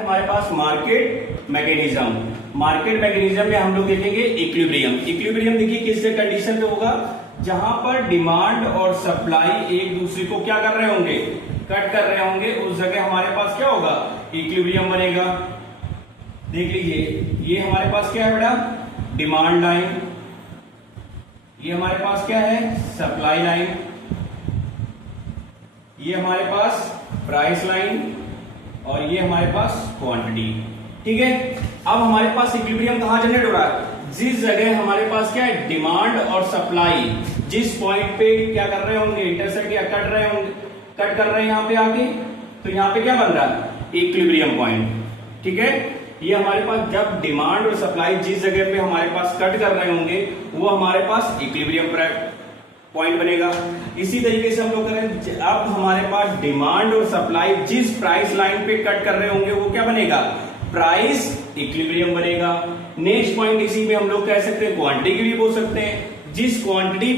हमारे पास market mechanism में हम लोग देखेंगे इक्विलिब्रियम देखिए किस कंडीशन पे होगा, जहां पर डिमांड और सप्लाई एक दूसरे को क्या कर रहे होंगे, कट कर रहे होंगे, उस जगह हमारे पास क्या होगा, इक्विलिब्रियम बनेगा। देख लीजिए ये हमारे पास क्या है बेटा, डिमांड लाइन, ये हमारे पास क्या है, सप्लाई लाइन, ये हमारे पास प्राइस लाइन, और ये हमारे पास क्वांटिटी। ठीक है, अब हमारे पास इक्विलिब्रियम कहां जनरेट हो रहा है, जिस जगह हमारे पास क्या है, डिमांड और सप्लाई जिस पॉइंट पे क्या कर रहे होंगे, इंटरसेक्ट या कट कर रहे हैं यहाँ पे आके, तो यहाँ पे क्या बन रहा है, इक्विलिब्रियम पॉइंट। ठीक है, ये हमारे पास जब डिमांड और सप्लाई जिस जगह पे हमारे पास कट कर रहे होंगे वो हमारे पास इक्विलिब्रियम पॉइंट बनेगा। इसी तरीके से हम लोग करें, अब हमारे पास डिमांड और सप्लाई जिस प्राइस लाइन पे कट कर रहे होंगे वो क्या बनेगा, प्राइस इक्विलिब्रियम बनेगा। नेक्स्ट पॉइंट इसी में हम लोग कह सकते हैं, क्वांटिटी की भी बोल सकते हैं, जिस क्वांटिटी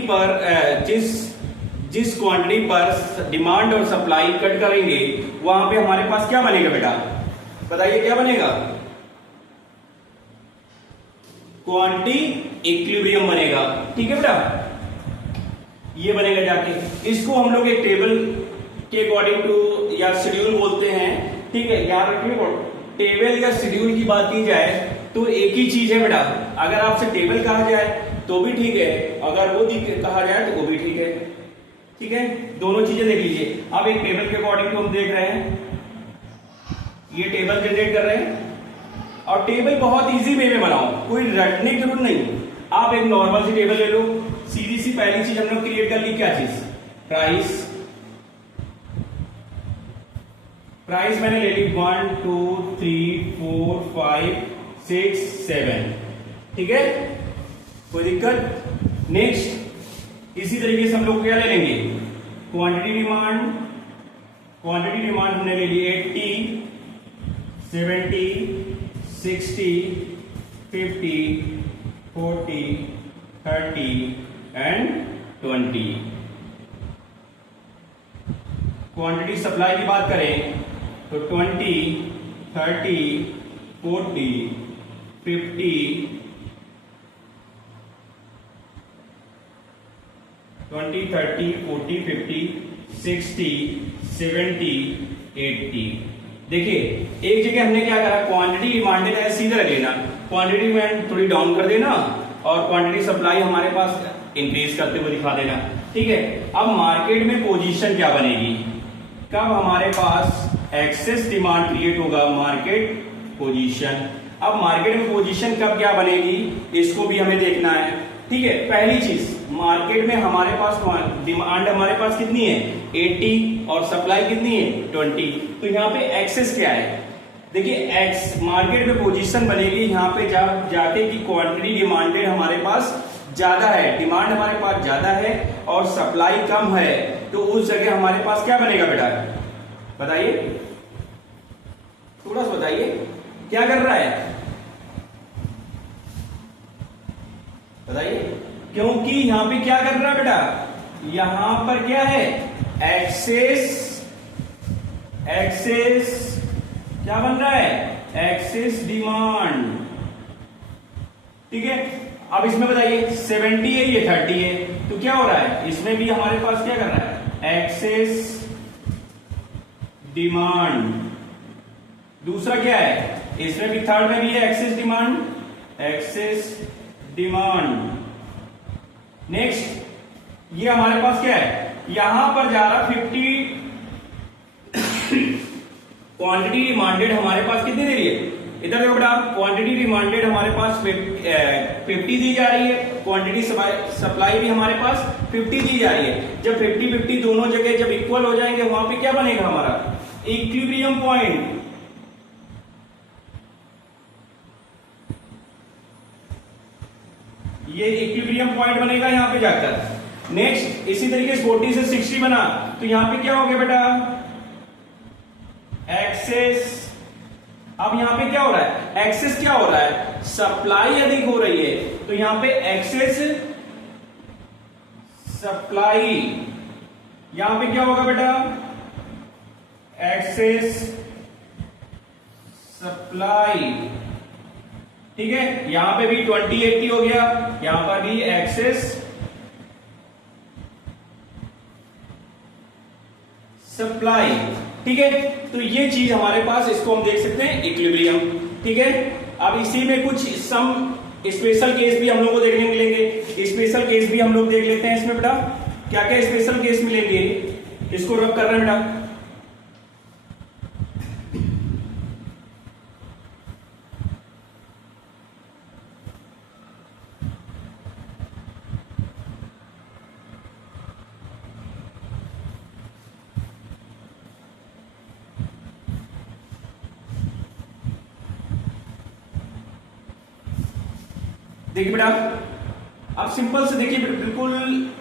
पर डिमांड और सप्लाई कट करेंगे वहां पे हमारे पास क्या बनेगा बेटा, बताइए क्या बनेगा, क्वांटिटी इक्विलिब्रियम बनेगा। ठीक है बेटा, ये बनेगा जाके, इसको हम लोग एक टेबल के अकॉर्डिंग टू या शेड्यूल बोलते हैं। ठीक है, याद रखिए टेबल या शेड्यूल की बात की जाए तो एक ही चीज है बेटा, अगर आपसे टेबल कहा जाए तो भी ठीक है, अगर वो कहा जाए तो वो भी ठीक है। ठीक है, दोनों चीजें देख लीजिए। अब एक टेबल के अकॉर्डिंग टू हम देख रहे हैं, ये टेबल जनरेट कर रहे हैं, और टेबल बहुत इजी वे में बनाओ, कोई रटने की जरूरत नहीं। आप एक नॉर्मल सी टेबल ले लो, सीधी सी पहली चीज हम लोग क्रिएट कर ली, क्या चीज, प्राइस मैंने ले ली 1 2 3 4 5 6 7। ठीक है, कोई दिक्कत। नेक्स्ट इसी तरीके से हम लोग क्या ले लेंगे, क्वांटिटी डिमांड हमने ले ली 80 70 60 50 40 30 एंड 20। क्वांटिटी सप्लाई की बात करें तो 20 30 40 50 20 30 40 50 60 70 80। देखिए एक जगह हमने क्या करा, क्वांटिटी डिमांडेड है सीधे रख लेना, क्वांटिटी डिमांड थोड़ी डाउन कर देना और क्वांटिटी सप्लाई हमारे पास इंक्रीज करते हुए दिखा देना। ठीक है, अब मार्केट में पोजीशन क्या बनेगी, कब हमारे पास एक्सेस डिमांड क्रिएट होगा, मार्केट पोजीशन। अब मार्केट में पोजीशन कब क्या बनेगी इसको भी हमें देखना है। ठीक है, पहली चीज मार्केट में हमारे पास डिमांड हमारे पास कितनी है 80 और सप्लाई कितनी है 20, तो यहाँ पे एक्सेस क्या है, देखिए मार्केट में पोजीशन बनेगी यहाँ पे जाके कि क्वांटिटी डिमांडेड हमारे पास ज्यादा है, डिमांड हमारे पास ज्यादा है और सप्लाई कम है, तो उस जगह हमारे पास क्या बनेगा बेटा, बताइए थोड़ा सा बताइए क्या कर रहा है, बताइए। क्योंकि यहां पे क्या कर रहा है बेटा, यहां पर क्या है, एक्सेस क्या बन रहा है, एक्सेस डिमांड। ठीक है, अब इसमें बताइए 70 है ये 30 है, तो क्या हो रहा है, इसमें भी हमारे पास क्या कर रहा है, एक्सेस डिमांड। दूसरा क्या है, इसमें भी थर्ड में भी है एक्सेस डिमांड। नेक्स्ट ये हमारे पास क्या है, यहां पर जा रहा 50 क्वांटिटी डिमांडेड हमारे पास कितनी दे रही है, इधर देखो बेटा, क्वांटिटी डिमांडेड हमारे पास 50 दी जा रही है, क्वांटिटी सप्लाई भी हमारे पास 50 दी जा रही है। जब 50-50 दोनों जगह जब इक्वल हो जाएंगे वहां पे क्या बनेगा हमारा, इक्विलिब्रियम पॉइंट। ये इक्विलिब्रियम पॉइंट बनेगा यहां पे जाकर। नेक्स्ट इसी तरीके से 40 से 60 बना, तो यहां पे क्या हो गया बेटा, एक्सेस। अब यहां पे क्या हो रहा है, एक्सेस क्या हो रहा है, सप्लाई अधिक हो रही है, तो यहां पे एक्सेस सप्लाई, यहां पे क्या होगा बेटा, एक्सेस सप्लाई, ठीक है। यहां पे भी 2080 हो गया, यहां पर भी एक्सेस सप्लाई, ठीक है। तो ये चीज हमारे पास, इसको हम देख सकते हैं इक्विलिब्रियम, ठीक है। अब इसी में कुछ सम स्पेशल केस भी हम लोग को देखने मिलेंगे। स्पेशल केस भी हम लोग देख लेते हैं इसमें बेटा, क्या क्या स्पेशल केस मिलेंगे, इसको रब कर रहे हैं बेटा। देखिए बेटा, अब सिंपल से देखिए बिल्कुल,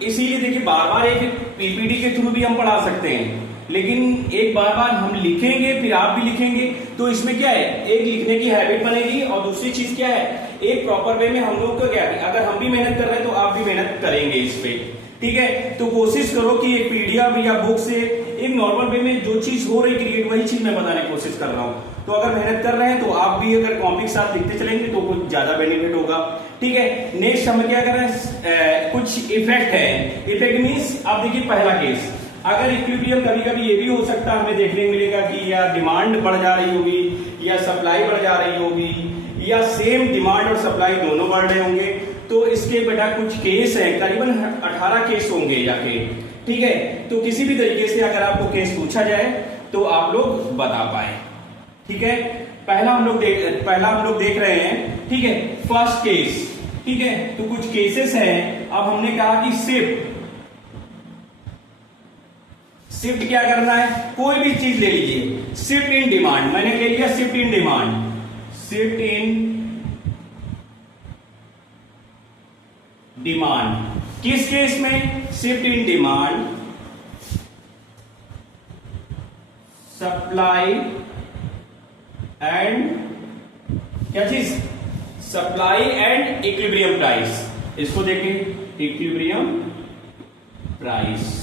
इसीलिए देखिए बार बार एक पीपीटी के थ्रू भी हम पढ़ा सकते हैं, लेकिन एक बार बार हम लिखेंगे फिर आप भी लिखेंगे, तो इसमें क्या है, एक लिखने की हैबिट बनेगी और दूसरी चीज क्या है, एक प्रॉपर वे में हम लोग को क्या है, अगर हम भी मेहनत कर रहे हैं तो आप भी मेहनत करेंगे इस पे, ठीक है। तो कोशिश करो कि एक पीडीएफ या बुक से एक नॉर्मल वे में जो चीज हो रही क्रिएट, वही चीज मैं बताने की कोशिश कर रहा हूँ। तो अगर मेहनत कर रहे हैं तो आप भी अगर कॉपी के साथ लिखते चलेंगे तो कुछ ज्यादा बेनिफिट होगा, ठीक है। नेक्स्ट हम क्या कर रहे हैं, कुछ इफेक्ट है। इफेक्ट मीन्स, अब देखिए पहला केस, अगर इक्विलिब्रियम कभी कभी ये भी हो सकता है, हमें देखने मिलेगा कि या डिमांड बढ़ जा रही होगी या सप्लाई बढ़ जा रही होगी या सेम डिमांड और सप्लाई दोनों बढ़ रहे होंगे। तो इसके बेटा कुछ केस है, करीबन 18 केस होंगे जाके, ठीक है। तो किसी भी तरीके से अगर आपको केस पूछा जाए तो आप लोग बता पाए, ठीक है। पहला हम लोग देख रहे हैं, ठीक है, फर्स्ट केस, ठीक है। तो कुछ केसेस हैं। अब हमने कहा कि शिफ्ट क्या करना है, कोई भी चीज ले लीजिए, शिफ्ट इन डिमांड, मैंने ले लिया shift in demand, shift in demand, किस केस में, shift in demand, supply and क्या चीज, सप्लाई एंड इक्विलिब्रियम प्राइस, इसको देखें इक्विलिब्रियम प्राइस,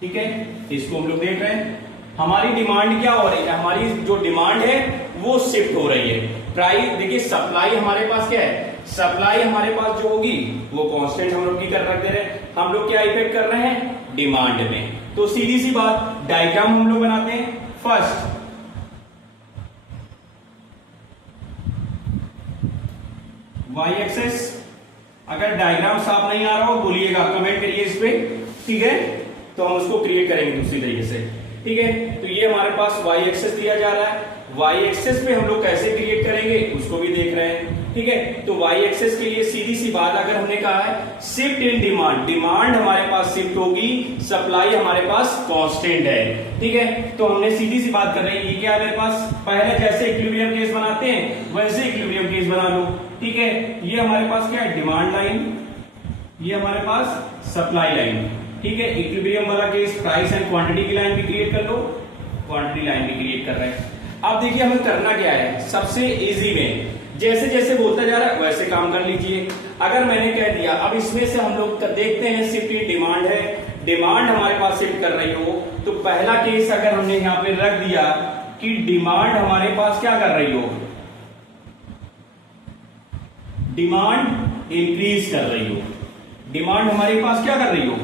ठीक है। इसको हम लोग देख रहे हैं, हमारी डिमांड क्या हो रही है, हमारी जो डिमांड है वो शिफ्ट हो रही है। प्राइस देखिए, सप्लाई हमारे पास क्या है, सप्लाई हमारे पास जो होगी वो कांस्टेंट हम लोग की कर रख दे रहे हैं, हम लोग क्या इफेक्ट कर रहे हैं, डिमांड में। तो सीधी सी बात, डायग्राम हम लोग बनाते हैं। फर्स्ट वाई एक्सेस, अगर डायग्राम साफ नहीं आ रहा हो बोलिएगा, कमेंट करिए इस पे, ठीक है, तो हम उसको क्रिएट करेंगे दूसरी तरीके से, ठीक है। तो ये हमारे पास वाई एक्सेस दिया जा रहा है, वाई एक्सेस पे हम लोग कैसे क्रिएट करेंगे उसको भी देख रहे हैं, ठीक है। तो वाई एक्सेस के लिए सीधी सी बात, अगर हमने कहा है शिफ्ट इन डिमांड, डिमांड हमारे पास शिफ्ट होगी, सप्लाई हमारे पास कांस्टेंट है, ठीक है। तो हमने सीधी सी बात कर रहे हैं, ये क्या है मेरे पास, पहले जैसे इक्विलिब्रियम केस बनाते हैं वैसे इक्विलिब्रियम केस बना लो, ठीक है। ये हमारे पास क्या है, डिमांड लाइन, ये हमारे पास सप्लाई लाइन, ठीक है। इक्विलिब्रियम वाला केस प्राइस एंड क्वांटिटी की लाइन भी क्रिएट कर लो, क्वांटिटी लाइन भी क्रिएट कर रहे हैं। अब देखिए हमें करना क्या है, सबसे इजी में जैसे जैसे बोलता जा रहा है वैसे काम कर लीजिए। अगर मैंने कह दिया, अब इसमें से हम लोग देखते हैं शिफ्ट इन डिमांड है, डिमांड हमारे पास शिफ्ट कर रही हो, तो पहला केस अगर हमने यहां पे रख दिया कि डिमांड हमारे पास क्या कर रही हो, डिमांड इंक्रीज कर रही हो, डिमांड हमारे पास क्या कर रही हो,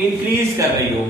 इंक्रीज कर रही हो,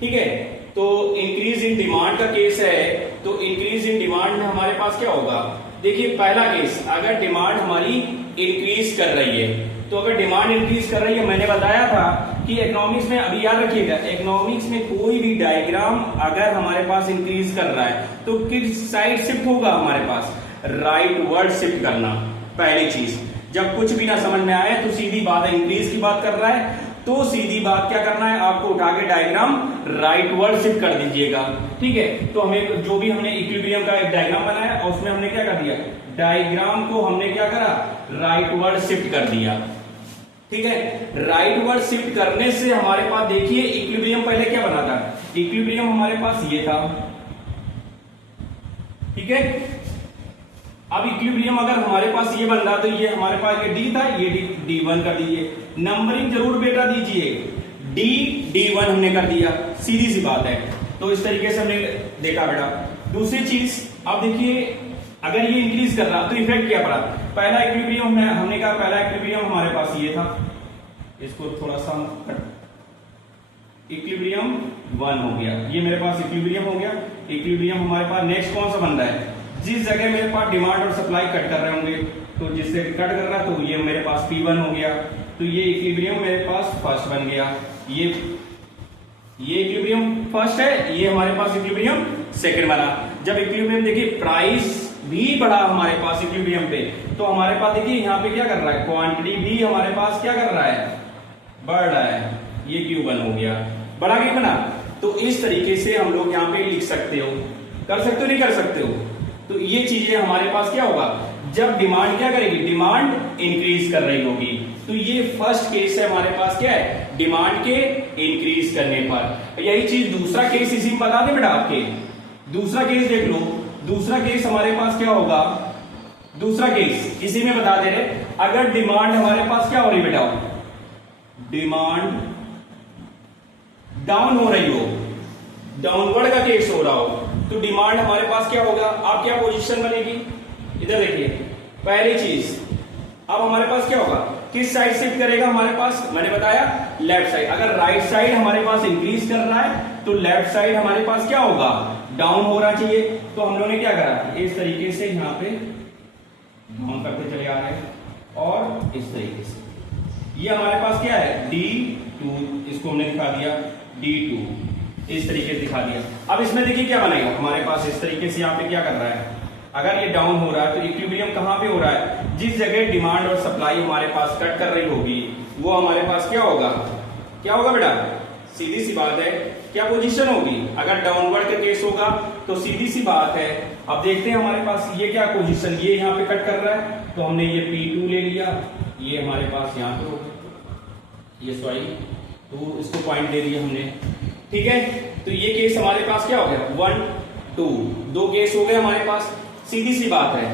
ठीक है। तो इंक्रीज इन डिमांड का केस है, तो इंक्रीज इन डिमांड में हमारे पास क्या होगा, देखिए पहला केस, अगर डिमांड हमारी इंक्रीज कर रही है, तो अगर डिमांड इंक्रीज कर रही है, मैंने बताया था कि इकोनॉमिक्स में, अभी याद रखिएगा, इकोनॉमिक्स में कोई भी डायग्राम अगर हमारे पास इंक्रीज कर रहा है तो किस साइड शिफ्ट होगा, हमारे पास राइट वर्ड शिफ्ट करना। पहली चीज, जब कुछ भी ना समझ में आए तो सीधी बात है, इंक्रीज की बात कर रहा है तो सीधी बात क्या करना है, आपको उठा के डायग्राम राइट वर्ड शिफ्ट कर दीजिएगा, ठीक है। तो हमें जो भी हमने इक्विलिब्रियम का एक डायग्राम बनाया और उसमें हमने क्या कर दिया, डायग्राम को हमने क्या करा, राइट वर्ड शिफ्ट कर दिया, ठीक है। राइट वर्ड शिफ्ट करने से हमारे पास देखिए इक्विलिब्रियम पहले क्या बना था, इक्विलिब्रियम हमारे पास ये था, ठीक है। अब इक्विलिब्रियम अगर हमारे पास ये बन रहा तो ये हमारे पास ये डी था, ये D1 कर दीजिए, नंबरिंग जरूर बेटा दीजिए, D1 हमने कर दिया, सीधी सी बात है। तो इस तरीके से हमने देखा बेटा। दूसरी चीज आप देखिए, अगर ये इंक्रीज कर रहा तो इफेक्ट क्या पड़ा? पहला इक्विलिब्रियम हमने कहा, पहला इक्विलिब्रियम हमारे पास ये था, इसको थोड़ा सा इक्विलिब्रियम 1 हो गया, ये मेरे पास इक्विलिब्रियम हो गया। इक्विलिब्रियम हमारे पास नेक्स्ट कौन सा बन रहा है? जिस जगह मेरे पास डिमांड और सप्लाई कट कर रहे होंगे, तो जिससे कट कर रहा है तो ये मेरे पास P1 हो गया, तो ये इक्विलिब्रियम मेरे पास फर्स्ट बन गया। ये इक्विलिब्रियम फर्स्ट है, ये हमारे पास इक्विलिब्रियम सेकंड बना। जब इक्विलिब्रियम देखिए प्राइस भी बढ़ा हमारे पास इक्विलिब्रियम पे, तो हमारे पास देखिए यहाँ पे क्या कर रहा है? क्वांटिटी भी हमारे पास क्या कर रहा है? बढ़ रहा है। ये Q1 हो गया, बड़ा नहीं बना? तो इस तरीके से हम लोग यहाँ पे लिख सकते हो, कर सकते हो नहीं कर सकते हो? तो ये चीजें हमारे पास क्या होगा? जब डिमांड क्या करेगी? डिमांड इंक्रीज कर रही होगी। तो ये फर्स्ट केस है हमारे पास, क्या है? डिमांड के इंक्रीज करने पर। यही चीज दूसरा केस इसी में बता दें बेटा आपके। दूसरा केस देख लो, दूसरा केस हमारे पास क्या होगा? दूसरा केस इसी में बता दे रहे, अगर डिमांड हमारे पास क्या हो रही बेटा? डिमांड डाउन हो रही हो, डाउनवर्ड का केस हो रहा हो, तो डिमांड हमारे पास क्या होगा? अब क्या पोजीशन बनेगी? इधर देखिए, पहली चीज अब हमारे पास क्या होगा? किस साइड शिफ्ट करेगा हमारे पास? मैंने बताया लेफ्ट साइड। अगर राइट साइड हमारे पास इंक्रीज कर रहा है तो लेफ्ट साइड हमारे पास क्या होगा? डाउन होना चाहिए। तो हम लोगों ने क्या करा? इस तरीके से यहाँ पे डाउन करते चले आ रहे हैं और इस तरीके से ये हमारे पास क्या है? D2, इसको हमने दिखा दिया D2, इस तरीके से दिखा दिया। अब इसमें देखिए क्या बनेगा हमारे पास, इस तरीके से यहाँ पे क्या कर रहा है? अगर ये डाउन हो रहा है तो इक्विलिब्रियम कहां पे हो रहा है? जिस जगह डिमांड और सप्लाई हमारे पास कट कर रही होगी वो हमारे पास क्या होगा? क्या होगा बेटा? सीधी सी बात है, क्या पोजीशन होगी? अगर डाउनवर्ड का केस होगा तो सीधी सी बात है। अब देखते हैं हमारे पास ये क्या पोजीशन, ये यहाँ पे कट कर रहा है तो हमने ये P2 ले लिया, ये हमारे पास यहाँ पे होगा, ये सॉरी, तो इसको पॉइंट दे दिया हमने, ठीक है। तो ये केस हमारे पास क्या हो गया? 1 2, दो केस हो गए हमारे पास। सीधी सी बात है,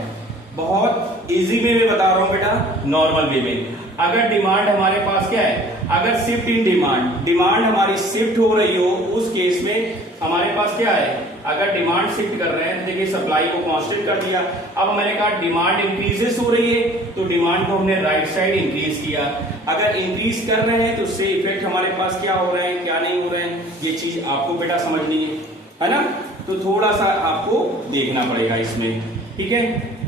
बहुत इजी वे में बता रहा हूं बेटा, नॉर्मल वे में। अगर डिमांड हमारे पास क्या है? अगर शिफ्ट इन डिमांड हमारी शिफ्ट हो रही हो, उस केस में हमारे पास क्या है? अगर डिमांड शिफ्ट कर रहे हैं, देखिए सप्लाई को कांस्टेंट कर दिया। अब मैंने कहा डिमांड इंक्रीजेस हो रही है तो डिमांड को हमने राइट साइड इंक्रीज किया। अगर इंक्रीज कर रहे हैं तो उससे इफेक्ट हमारे पास क्या हो रहे हैं, क्या नहीं हो रहे हैं, ये चीज आपको बेटा समझनी है ना। तो थोड़ा सा आपको देखना पड़ेगा इसमें, ठीक है।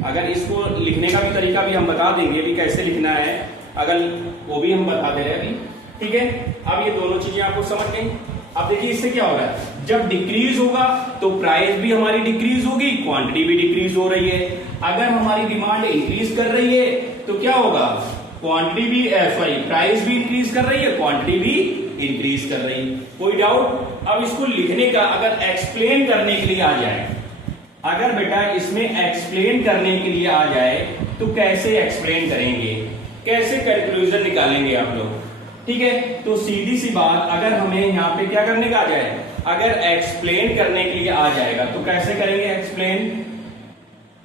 अगर इसको लिखने का भी तरीका भी हम बता देंगे भी कैसे लिखना है, अगर वो भी हम बता दे रहे हैं अभी, ठीक है। अब ये दोनों चीजें आपको समझ गई। अब देखिए इससे क्या हो रहा है, जब डिक्रीज होगा तो प्राइस भी हमारी डिक्रीज होगी, क्वांटिटी भी डिक्रीज हो रही है। अगर हमारी डिमांड इंक्रीज कर रही है तो क्या होगा? क्वांटिटी भी प्राइस भी इंक्रीज कर रही है, क्वांटिटी भी इंक्रीज कर रही है। कोई डाउट? अब इसको लिखने का अगर एक्सप्लेन करने के लिए आ जाए, अगर बेटा इसमें एक्सप्लेन करने के लिए आ जाए तो कैसे एक्सप्लेन करेंगे, कैसे कंक्लूजन निकालेंगे आप लोग, ठीक है। तो सीधी सी बात, अगर हमें यहाँ पे क्या करने का आ जाए, अगर एक्सप्लेन करने के लिए आ जाएगा तो कैसे करेंगे एक्सप्लेन?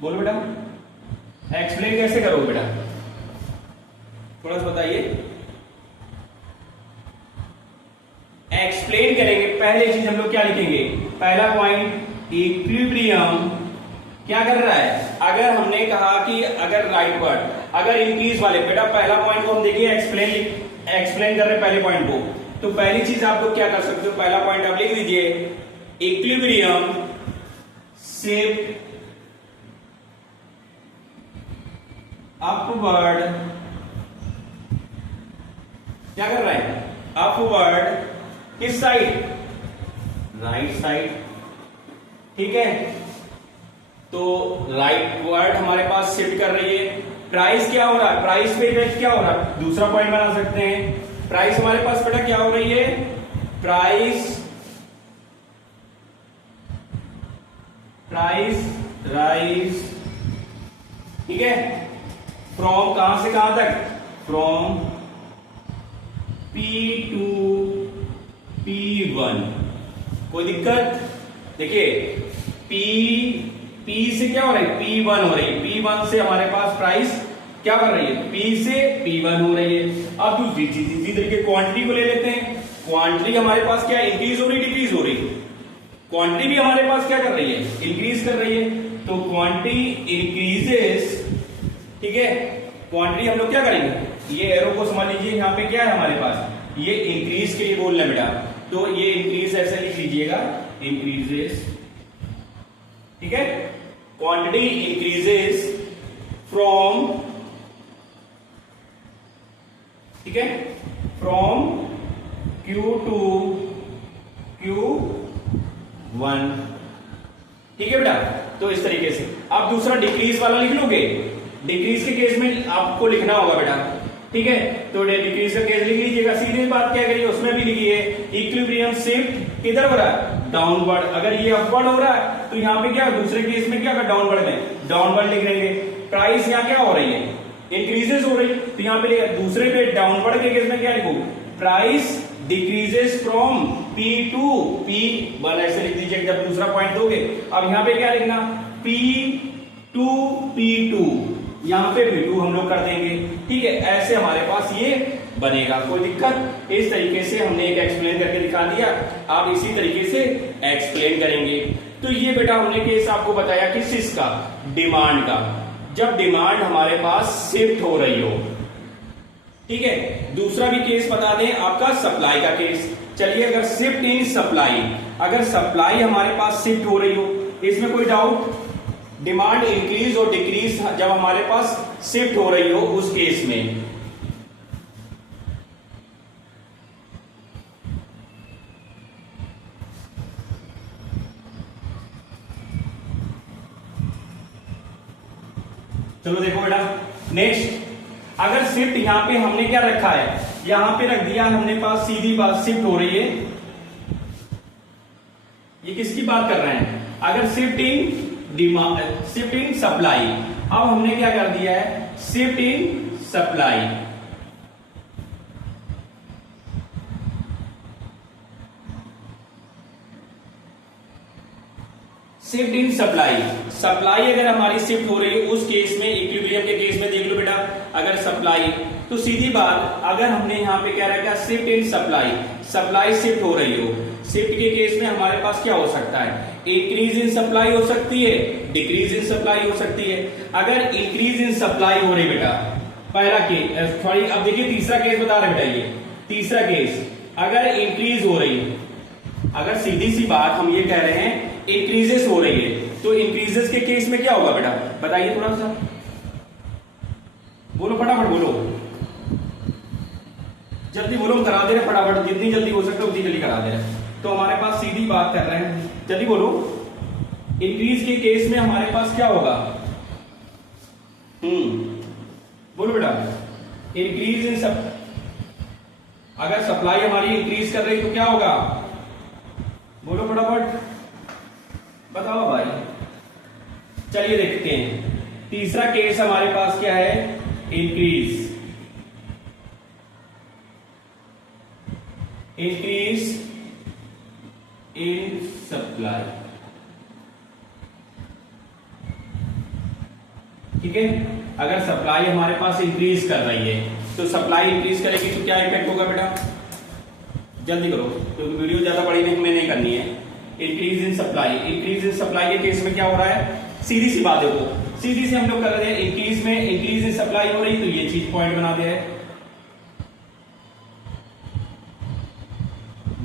बोलो बेटा, एक्सप्लेन कैसे करोगे बेटा, थोड़ा सा बताइए। एक्सप्लेन करेंगे, पहले चीज हम लोग क्या लिखेंगे? पहला पॉइंट, इक्विलिब्रियम क्या कर रहा है? अगर हमने कहा कि अगर राइट वर्ड, अगर इंक्रीज वाले, बेटा पहला पॉइंट को हम देखिए एक्सप्लेन कर रहे हैं पहले पॉइंट को। तो पहली चीज आप लोग क्या कर सकते हो, पहला पॉइंट आप लिख दीजिए, इक्विलिब्रियम शिफ्ट अपवर्ड, क्या कर रहा है? अपवर्ड, किस साइड? राइट साइड, ठीक है। तो राइट वर्ड हमारे पास शिफ्ट कर रही है। प्राइस क्या हो रहा है? प्राइस पे इफेक्ट क्या हो रहा है? दूसरा पॉइंट बना सकते हैं। प्राइस हमारे पास बेटा क्या हो रही है? प्राइस राइज, ठीक है। फ्रॉम कहां से कहां तक? From P2 P1। कोई दिक्कत? देखिए P से क्या हो रहा है? P1 हो रही है। P1 से हमारे पास प्राइस क्या कर रही है? P से P1 हो रही है। अब दूसरी चीज इसी तरीके क्वांटिटी को ले लेते हैं। क्वांटिटी हमारे पास क्या इंक्रीज हो रही, डिक्रीज हो रही? क्वांटिटी भी हमारे पास क्या कर रही है, इंक्रीज कर रही है। तो क्वांटिटी इंक्रीजेस, ठीक है, क्वांटिटी हम लोग क्या करेंगे, ये एरो को समझ लीजिए, यहाँ पे क्या है हमारे पास, ये इंक्रीज के लिए बोलना बेटा, तो ये इंक्रीज ऐसे लिख लीजिएगा, इंक्रीजेस, ठीक है, क्वांटिटी इंक्रीजेस फ्रॉम, ठीक है, फ्रॉम Q2 Q1, ठीक है बेटा। तो इस तरीके से आप दूसरा डिक्रीज वाला लिख लोगे, डिक्रीज के केस में आपको लिखना होगा बेटा, ठीक है। तो डिक्रीज का केस लिख लीजिएगा, सीधी बात क्या करिए उसमें भी लिखिए, इक्विलिब्रियम शिफ्ट किधर हो रहा है, डाउनवर्ड। अगर ये अपवर्ड हो रहा है तो यहाँ पे क्या, दूसरे केस में क्या, डाउनवर्ड में डाउनवर्ड लिख लेंगे। प्राइस यहाँ क्या हो रही है, इंक्रीजेस हो रही है, तो यहाँ पे दूसरे पे डाउनवर्ड के केस में क्या लिखो, price decreases from P2 P1 ऐसे लिख दीजिए जब दूसरा पॉइंट दोगे। अब यहाँ पे क्या लिखना, P2 P2, यहाँ पे P2 हम लोग कर देंगे, ठीक है। ऐसे हमारे पास ये बनेगा, कोई दिक्कत। इस तरीके से हमने एक एक्सप्लेन करके दिखा दिया, आप इसी तरीके से एक्सप्लेन करेंगे। तो ये बेटा हमने केस आपको बताया किस चीज का, डिमांड का, जब डिमांड हमारे पास शिफ्ट हो रही हो, ठीक है। दूसरा भी केस बता दें आपका सप्लाई का केस। चलिए, अगर शिफ्ट इन सप्लाई, अगर सप्लाई हमारे पास शिफ्ट हो रही हो, इसमें कोई डाउट, डिमांड इंक्रीज और डिक्रीज जब हमारे पास शिफ्ट हो रही हो उस केस में, चलो देखो बेटा नेक्स्ट, अगर शिफ्ट यहां पे हमने क्या रखा है, यहां पे रख दिया हमने पास, सीधी बात शिफ्ट हो रही है, ये किसकी बात कर रहे हैं, अगर shift in demand, shift in supply, अब हमने क्या कर दिया है, shift in supply, shift in supply, supply अगर हमारी शिफ्ट हो रही है उस केस में, इक्विलिब्रियम के केस में देख लो बेटा, अगर सप्लाई, तो सीधी बात, अगर हमने यहां पे क्या रखा, shift in supply, supply shift हो रही हो, शिफ्ट के केस में हमारे पास क्या हो सकता है, इंक्रीज इन सप्लाई हो सकती है, डिक्रीज इन सप्लाई हो सकती है। अगर इंक्रीज इन सप्लाई हो रही बेटा, पहला केस, सॉरी अब देखिए तीसरा केस बता रहे बेटा, ये तीसरा केस, अगर इंक्रीज हो रही, अगर सीधी सी बात हम ये कह रहे हैं इंक्रीजेस हो रही है, तो इंक्रीजेस के केस में क्या होगा बेटा, बताइए थोड़ा सा, बोलो फटाफट बोलो, जल्दी बोलो, हम करा दे रहे फटाफट, जितनी जल्दी हो सकता है उतनी जल्दी करा दे रहे। तो हमारे पास सीधी बात कर रहे हैं, जल्दी बोलो, इंक्रीज के केस में हमारे पास क्या होगा, बोलो बेटा, इंक्रीज इन सब, अगर सप्लाई हमारी इंक्रीज कर रही तो क्या होगा, बोलो फटाफट बताओ भाई। चलिए देखते हैं, तीसरा केस हमारे पास क्या है, इंक्रीज, इंक्रीज इन सप्लाई, ठीक है। अगर सप्लाई हमारे पास इंक्रीज कर रही है, तो सप्लाई इंक्रीज करेगी तो क्या इफेक्ट होगा बेटा, जल्दी करो क्योंकि वीडियो ज्यादा बड़ी में नहीं करनी है। Increase in supply, increase in supply के केस में क्या हो रहा है, सीधी सी बात देखो, सीधी से हम लोग कर रहे हैं, इंक्रीज में इंक्रीज इन सप्लाई हो रही, तो ये चीज पॉइंट बना दे,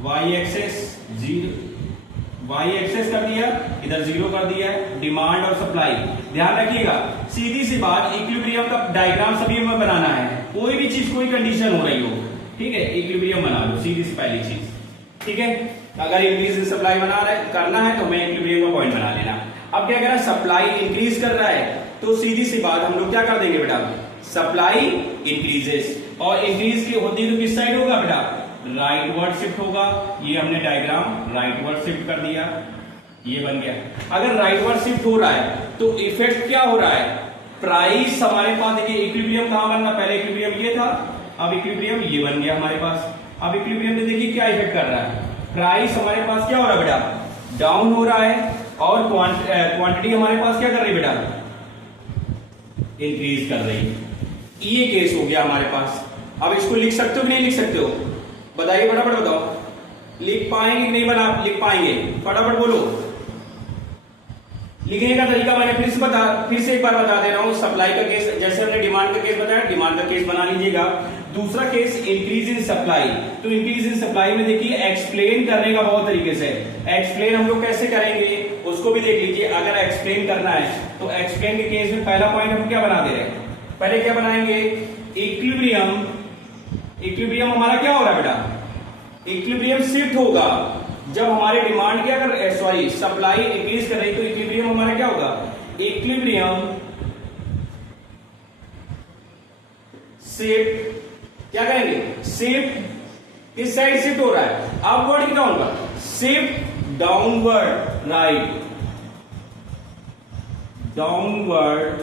Y axis zero, Y axis कर दिया, इधर जीरो कर दिया है, डिमांड और सप्लाई, ध्यान रखिएगा, सीधी सी बात, इक्विलिब्रियम का डायग्राम सभी में बनाना है, कोई भी चीज कोई कंडीशन हो रही हो, ठीक है, इक्विलिब्रियम बना लो, सीधी सी पहली चीज, ठीक है। अगर इंक्रीज इन सप्लाई बना रहे करना है तो मैं इक्विलिब्रियम का पॉइंट बना लेना। अब क्या कह रहा है, सप्लाई इंक्रीज कर रहा है, तो सीधी सी बात हम लोग क्या कर देंगे बेटा, सप्लाई इंक्रीजेस, और इंक्रीज की होती तो किस साइड होगा बेटा, राइटवर्ड शिफ्ट होगा, ये हमने डायग्राम राइटवर्ड शिफ्ट कर दिया, ये बन गया। अगर राइटवर्ड शिफ्ट हो रहा है तो इफेक्ट क्या हो रहा है, प्राइस हमारे पास, देखिए इक्विलिब्रियम कहां बनना, पहले इक्विलिब्रियम ये था, अब इक्विलिब्रियम ये बन गया हमारे पास। अब इक्विलिब्रियम में देखिए क्या इफेक्ट कर रहा है, प्राइस हमारे पास क्या हो रहा है बेटा, डाउन हो रहा है, और क्वांटिटी हमारे पास क्या कर रही है बेटा, इंक्रीज कर रही है। ये केस हो गया हमारे पास। अब इसको लिख सकते हो कि नहीं लिख सकते हो, बताइए फटाफट बताओ, लिख पाएंगे कि नहीं बना लिख पाएंगे? फटाफट बोलो। लिखने का तरीका मैंने फिर से एक बार बता दे रहा हूं। सप्लाई का केस, जैसे हमने डिमांड का केस बताया, डिमांड का केस बना लीजिएगा। दूसरा केस इंक्रीज इन सप्लाई। तो इंक्रीज इन सप्लाई में देखिए एक्सप्लेन करने का बहुत तरीके से। एक्सप्लेन हम लोग कैसे करेंगे उसको भी देख लीजिए। अगर एक्सप्लेन करना है तो एक्सप्लेन के केस में पहला पॉइंट हम क्या बना दे रहे हैं? पहले क्या बनाएंगे? इक्विलिब्रियम। इक्विलिब्रियम हमारा क्या हो रहा है बेटा? इक्विलिब्रियम शिफ्ट होगा जब हमारे डिमांड क्या कर सॉरी सप्लाई इंक्रीज कर रही, तो इक्विलिब्रियम हमारा क्या होगा? इक्विलिब्रियम शिफ्ट क्या करेंगे? शिफ्ट किस साइड शिफ्ट हो रहा है? अपवर्ड की downward? Shift downward, right, downward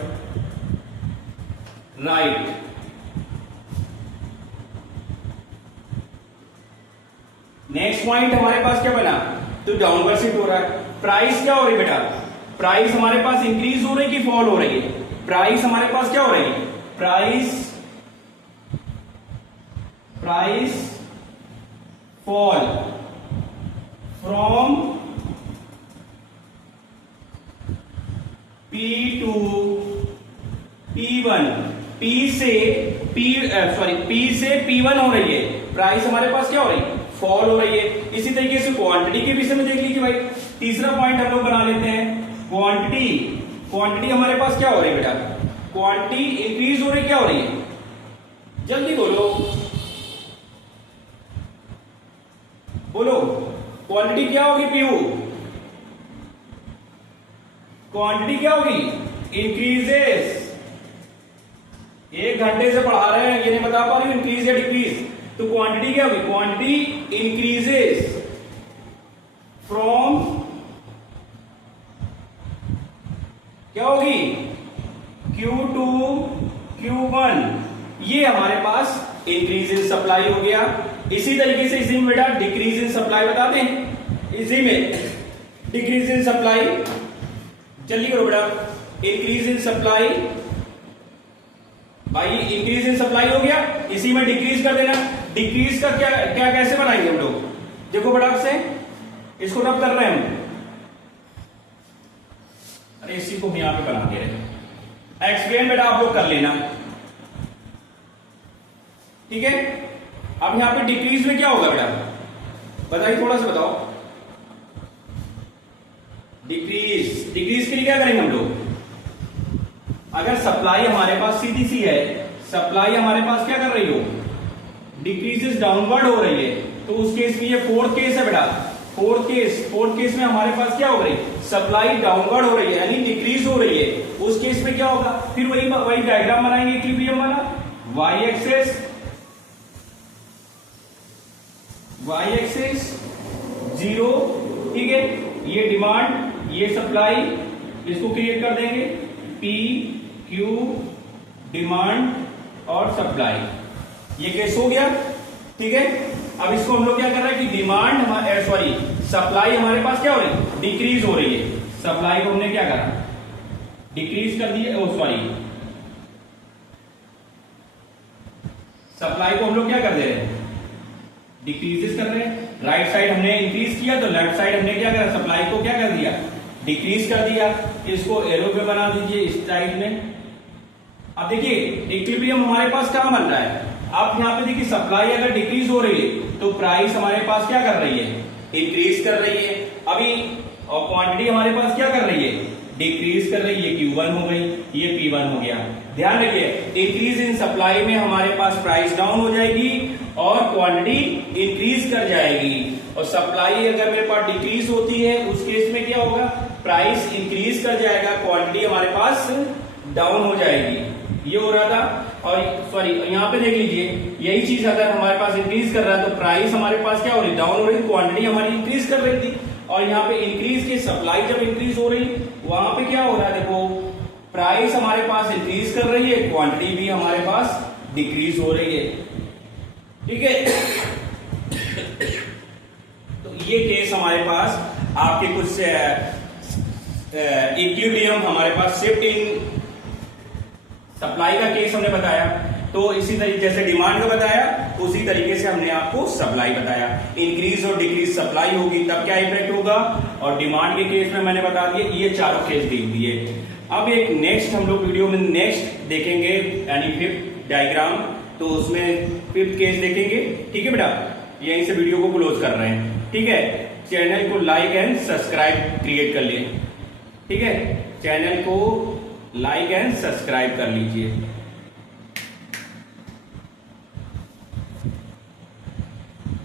right. Next point हमारे पास क्या बना? तो डाउनवर्ड शिफ्ट हो रहा है। प्राइस क्या हो रही है बेटा? प्राइस हमारे पास इंक्रीज हो रही है कि फॉल हो रही है? प्राइस हमारे पास क्या हो रही है? Price fall from P to P1, P से P1 हो रही है। प्राइस हमारे पास क्या हो रही है? फॉल हो रही है। इसी तरीके से क्वांटिटी के विषय में देख लीजिए भाई। तीसरा पॉइंट हम लोग बना लेते हैं क्वांटिटी। क्वांटिटी हमारे पास क्या हो रही है बेटा? क्वांटिटी इंक्रीज हो रही, क्या हो रही है? जल्दी बोलो बोलो। क्वांटिटी क्या होगी पीयू? क्वांटिटी क्या होगी? इंक्रीजेस। एक घंटे से पढ़ा रहे हैं, ये नहीं बता पा रही इंक्रीज या डिक्रीज। तो क्वांटिटी क्या होगी? क्वांटिटी इंक्रीजेस फ्रॉम क्या होगी? Q to Q1। ये हमारे पास इंक्रीज इन सप्लाई हो गया। इसी तरीके से इसी में बेटा डिक्रीज इन सप्लाई बताते हैं। इसी में डिक्रीज इन सप्लाई, जल्दी करो बेटा। इंक्रीज इन सप्लाई, भाई इंक्रीज इन सप्लाई हो गया, इसी में डिक्रीज कर देना। डिक्रीज का क्या क्या कैसे बनाएंगे हम लोग? देखो बेटा से इसको रब कर रहे हैं हम। अरे इसी को हम यहां पे बना दे रहे हैं। एक्सप्लेन बेटा आप लोग कर लेना, ठीक है। अब यहां पे डिक्रीज में क्या होगा बेटा? बताइए, थोड़ा सा बताओ। डिक्रीज के लिए क्या करेंगे हम लोग? अगर सप्लाई हमारे पास सीधी सी है, सप्लाई हमारे पास क्या कर रही हो? डिक्रीजेस डाउनवर्ड हो रही है, तो उस केस में ये फोर्थ केस है बेटा। फोर्थ केस में हमारे पास क्या हो रही है? सप्लाई डाउनवर्ड हो रही है, यानी डिक्रीज हो रही है। उस केस में क्या होगा? फिर वही डायग्राम बनाएंगे इक्विलिब्रियम वाला। वाई एक्सेस 0, ठीक है। ये डिमांड, ये सप्लाई, इसको क्रिएट कर देंगे P Q डिमांड और सप्लाई। ये केस हो गया, ठीक है। अब इसको हम लोग क्या कर रहे हैं कि डिमांड सप्लाई हमारे पास क्या हो रही है? डिक्रीज हो रही है। सप्लाई को हमने क्या करा? डिक्रीज कर दिया। सप्लाई को हम लोग क्या कर दे रहे हैं? डिक्रीजेस कर रहे हैं। राइट साइड हमने इंक्रीज किया, तो लेफ्ट साइड हमने क्या करा? सप्लाई को क्या कर दिया? डिक्रीज कर दिया। इसको एरो पे बना दीजिए इस साइड में। अब देखिए इक्विलिब्रियम हमारे पास कहां बन रहा है? आप यहां पे देखिए सप्लाई अगर डिक्रीज हो रही है तो प्राइस हमारे पास क्या कर रही है? इंक्रीज कर रही है। अभी और क्वांटिटी हमारे पास क्या कर रही है? डिक्रीज कर रही है। Q1 हो गई, ये P1 हो गया। ध्यान रखिए, इंक्रीज इन सप्लाई में हमारे पास प्राइस डाउन हो जाएगी और क्वांटिटी इंक्रीज कर जाएगी। और सप्लाई अगर मेरे पास डिक्रीज होती है, उस केस में क्या होगा? प्राइस इंक्रीज कर जाएगा, क्वांटिटी हमारे पास डाउन हो जाएगी। ये हो रहा था। और यहाँ पे देख लीजिए, यही चीज अगर हमारे पास इंक्रीज कर रहा है तो प्राइस हमारे पास क्या हो रही? डाउन हो रही, क्वांटिटी हमारी इंक्रीज कर रही थी। और यहाँ पे इंक्रीज की सप्लाई जब इंक्रीज हो रही, वहां पे क्या हो रहा है? देखो प्राइस हमारे पास इंक्रीज कर रही है, क्वांटिटी भी हमारे पास डिक्रीज हो रही है, ठीक है। तो ये केस हमारे पास आपके कुछ इक्विलिब्रियम हमारे पास शिफ्ट इन सप्लाई का केस हमने बताया। तो इसी तरीके जैसे डिमांड का बताया उसी तरीके से हमने आपको सप्लाई बताया। इंक्रीज और डिक्रीज सप्लाई होगी तब क्या इफेक्ट होगा, और डिमांड के केस में मैंने बता दिया, ये चारों केस देख दिए। अब एक नेक्स्ट हम लोग वीडियो में नेक्स्ट देखेंगे यानी फिफ्थ डायग्राम, तो उसमें फिफ्थ केस देखेंगे। ठीक है बेटा, यहीं से वीडियो को क्लोज कर रहे हैं। ठीक है, चैनल को लाइक एंड सब्सक्राइब क्रिएट कर लिए। ठीक है, चैनल को लाइक एंड सब्सक्राइब कर लीजिए।